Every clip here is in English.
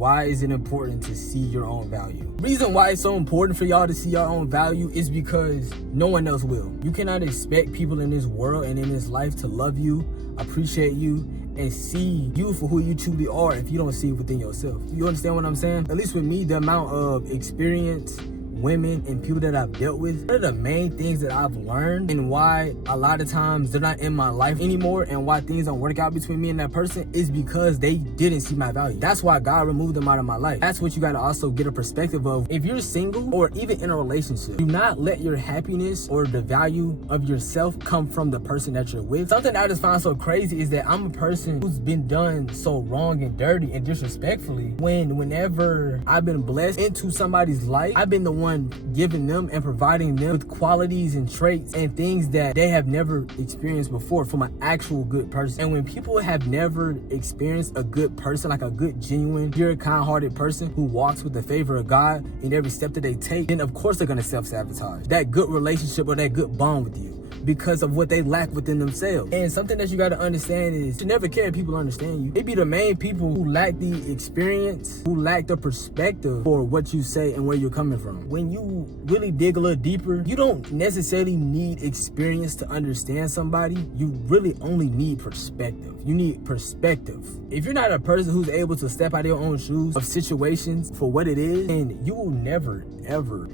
Why is it important to see your own value? Reason why it's so important for y'all to see your own value is because no one else will. You cannot expect people in this world and in this life to love you, appreciate you, and see you for who you truly are if you don't see it within yourself. You understand what I'm saying? At least with me, the amount of experience, women, and people that I've dealt with, one of the main things that I've learned and why a lot of times they're not in my life anymore and why things don't work out between me and that person is because they didn't see my value. That's why God removed them out of my life. That's what you got to also get a perspective of. If you're single or even in a relationship, do not let your happiness or the value of yourself come from the person that you're with. Something I just find so crazy is that I'm a person who's been done so wrong and dirty and disrespectfully whenever I've been blessed into somebody's life, I've been the one giving them and providing them with qualities and traits and things that they have never experienced before from an actual good person. And when people have never experienced a good person, like a good, genuine, pure, kind-hearted person who walks with the favor of God in every step that they take, then of course they're going to self-sabotage that good relationship or that good bond with you, because of what they lack within themselves. And something that you got to understand is you never care if people understand you. It be the main people who lack the experience, who lack the perspective for what you say and where you're coming from. When you really dig a little deeper, you don't necessarily need experience to understand somebody. You really only need perspective. You need perspective. If you're not a person who's able to step out of your own shoes of situations for what it is, then you will never, ever,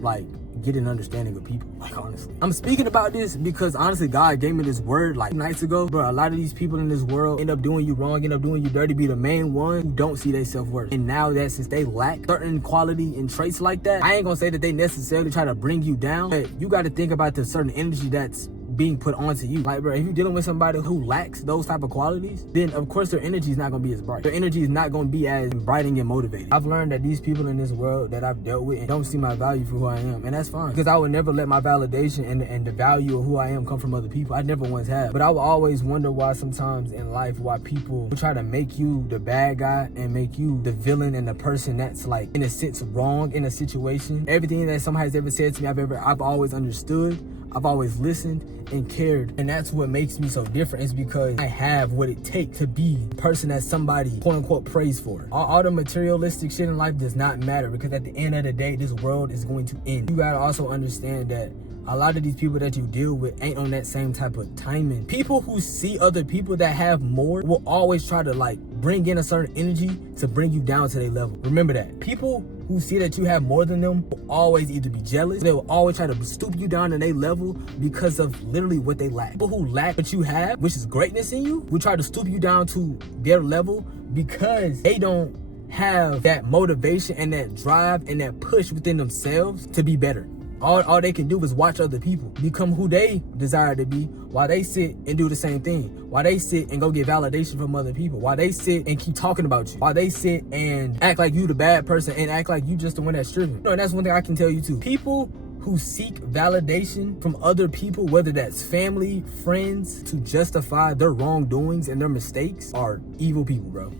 get an understanding of people, honestly. I'm speaking about this because honestly, God gave me this word nights ago. Bro, a lot of these people in this world end up doing you wrong, end up doing you dirty, be the main one who don't see their self-worth. And now that since they lack certain quality and traits like that, I ain't gonna say that they necessarily try to bring you down, but you gotta think about the certain energy that's being put onto you. Bro, if you're dealing with somebody who lacks those type of qualities, then of course their energy is not gonna be as bright. Their energy is not gonna be as brighting and motivated. I've learned that these people in this world that I've dealt with don't see my value for who I am, and that's fine. Because I would never let my validation and the value of who I am come from other people. I never once have. But I would always wonder why sometimes in life, why people try to make you the bad guy and make you the villain and the person that's in a sense wrong in a situation. Everything that somebody's ever said to me, I've always understood. I've always listened and cared, and that's what makes me so different, is because I have what it takes to be the person that somebody quote unquote prays for. All the materialistic shit in life does not matter, because at the end of the day, this world is going to end. You gotta also understand that a lot of these people that you deal with ain't on that same type of timing. People who see other people that have more will always try to bring in a certain energy to bring you down to their level. Remember that. People who see that you have more than them will always either be jealous, they will always try to stoop you down to their level because of literally what they lack. People who lack what you have, which is greatness in you, will try to stoop you down to their level because they don't have that motivation and that drive and that push within themselves to be better. All they can do is watch other people become who they desire to be while they sit and do the same thing. While they sit and go get validation from other people. While they sit and keep talking about you. While they sit and act like you the bad person and act like you just the one that's stripping. And that's one thing I can tell you too. People who seek validation from other people, whether that's family, friends, to justify their wrongdoings and their mistakes, are evil people, bro.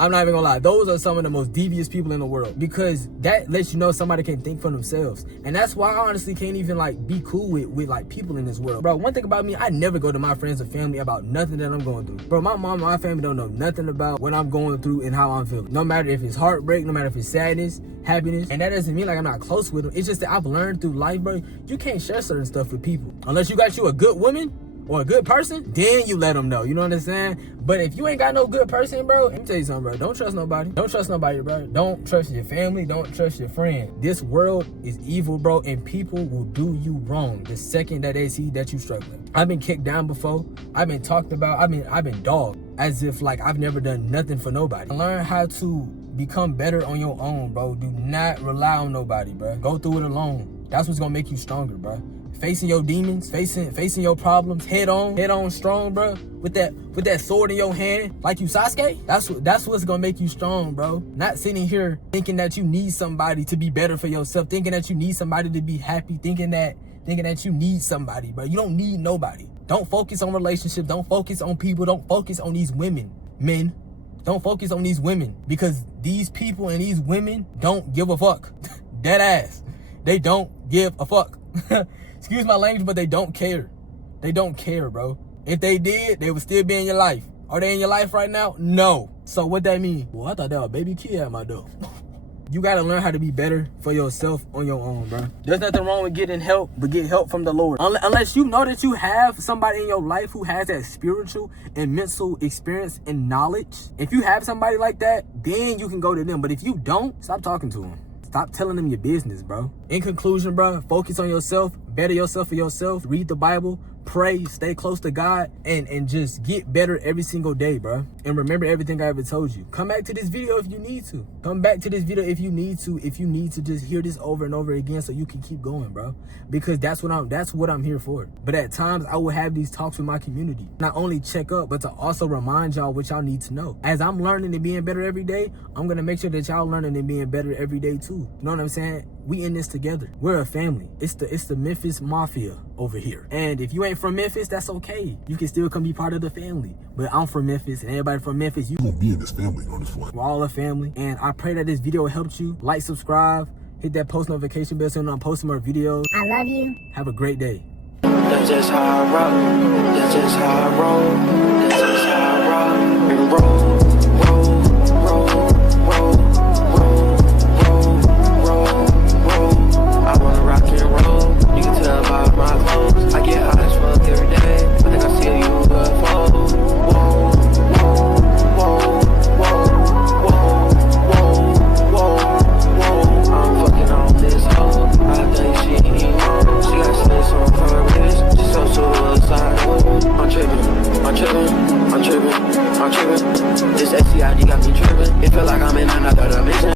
I'm not even gonna lie. Those are some of the most devious people in the world, because that lets you know somebody can think for themselves. And that's why I honestly can't even be cool with people in this world. Bro, one thing about me, I never go to my friends or family about nothing that I'm going through. Bro, my mom and my family don't know nothing about what I'm going through and how I'm feeling. No matter if it's heartbreak, no matter if it's sadness, happiness. And that doesn't mean I'm not close with them. It's just that I've learned through life, bro, you can't share certain stuff with people. Unless you got you a good woman or a good person, then you let them know. You know what I'm saying? But if you ain't got no good person, bro, let me tell you something, bro. Don't trust nobody. Don't trust nobody, bro. Don't trust your family. Don't trust your friend. This world is evil, bro, and people will do you wrong the second that they see that you struggling. I've been kicked down before. I've been talked about. I've been dogged as if I've never done nothing for nobody. Learn how to become better on your own, bro. Do not rely on nobody, bro. Go through it alone. That's what's gonna make you stronger, bro. Facing your demons, facing your problems head on strong, bro. With that sword in your hand, like you Sasuke. That's what's gonna make you strong, bro. Not sitting here thinking that you need somebody to be better for yourself, thinking that you need somebody to be happy, thinking that you need somebody, bro. You don't need nobody. Don't focus on relationships. Don't focus on people. Don't focus on these women, men. Don't focus on these women, because these people and these women don't give a fuck. Dead ass. They don't give a fuck. Excuse my language, but they don't care. They don't care, bro. If they did, they would still be in your life. Are they in your life right now? No. So what that mean? Well, I thought that was a baby kid at my door. You gotta learn how to be better for yourself on your own, bro. There's nothing wrong with getting help, but get help from the Lord. Unless you know that you have somebody in your life who has that spiritual and mental experience and knowledge. If you have somebody like that, then you can go to them. But if you don't, stop talking to them. Stop telling them your business, bro. In conclusion, bro, focus on yourself, better yourself for yourself, read the Bible, pray, stay close to God, and just get better every single day, bro. And remember everything I ever told you. Come back to this video if you need to. Come back to this video if you need to. If you need to just hear this over and over again so you can keep going, bro. Because that's what I'm here for. But at times I will have these talks with my community. Not only check up, but to also remind y'all what y'all need to know. As I'm learning and being better every day, I'm gonna make sure that y'all learning and being better every day too. You know what I'm saying? We in this together. We're a family. It's the Memphis Mafia over here. And if you ain't from Memphis, that's okay. You can still come be part of the family. But I'm from Memphis, and everybody from Memphis, you won't be in this family on this one. We're all a family. And I pray that this video helped you. Like, subscribe, hit that post notification bell so I'm posting more videos. I love you. Have a great day. That's just how I roll. That's just how I roll. That's just